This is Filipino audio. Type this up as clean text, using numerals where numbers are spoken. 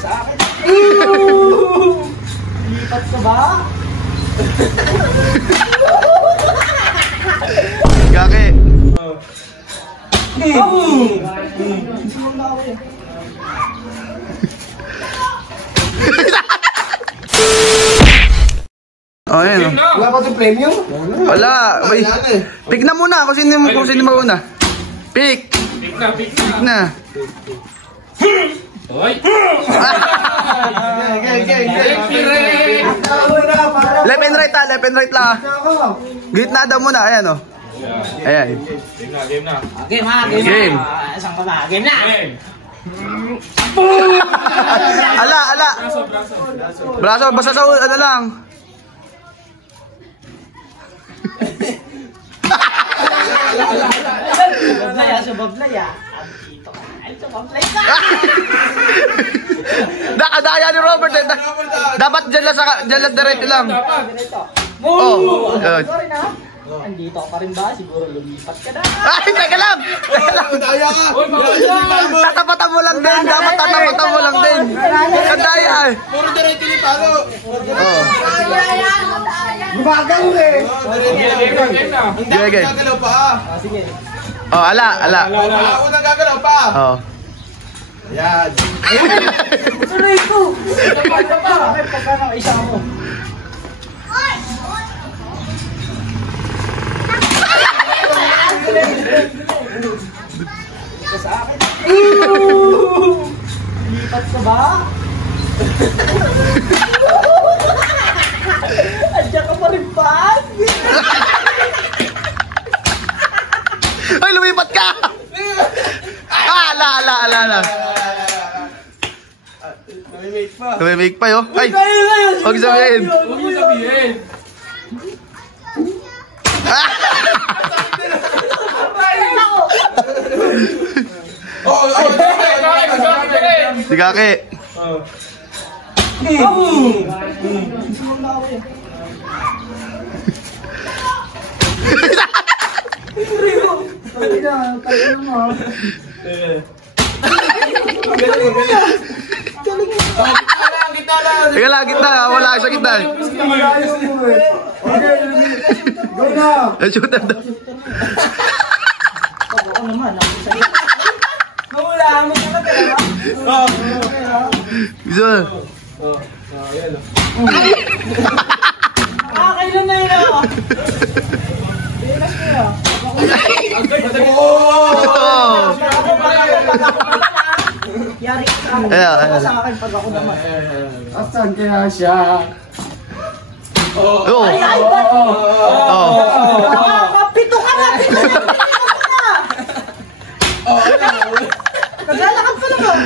Sa akin. Lipat ka ba? Gaki. Oh, ayan. Wala ba itong premium? Wala. Pick na muna kung sino mauna. Pick. Pick na. Hoy. Left and right lang. Gitna daw muna, ayan oh. Ayan. Game na. Game. Saan ka ba? Game na! Ala. Braso, basta sa ano lang. Subablay ah. Subablay ka! Nakadaya ni Robert eh. Dapat dyan lang diretso lang. Oh. Sorry na. Andito ka pa rin ba? Siguro lumipat ka na. Ay, teka lang! Daya ka! Tatapatan mo lang din. Dapat tatapatan mo lang din. Kadaya eh. Puro diretso yung palo. Oh. Gumagal eh. Game na. Hindi ako gagalaw pa. Sige. Oh, ala. Ako nang gagalaw pa. Oh. Yan. Tuloy ko! Bakit pagka nakaisa mo? Sa akin. Lipat ka ba? Andiyan ka pa rin ba? Ay, lumipat ka! Ala. Namimake pa yun. Ay! Huwag sabihin. Huwag mo sabihin. Si Kaki. Teka lang, gitna. Wala sa gitna. Go na! Shoot na daw. Ako naman. Mawala mo na talaga. Isa. Kailan na yun ako? Bilas ko yun. Yari ka sa akin. Ayan. Sa akin pag ako naman. Asan kaya siya? Oh. Ay! Oh. Pito ka na! Naglalakad pa naman.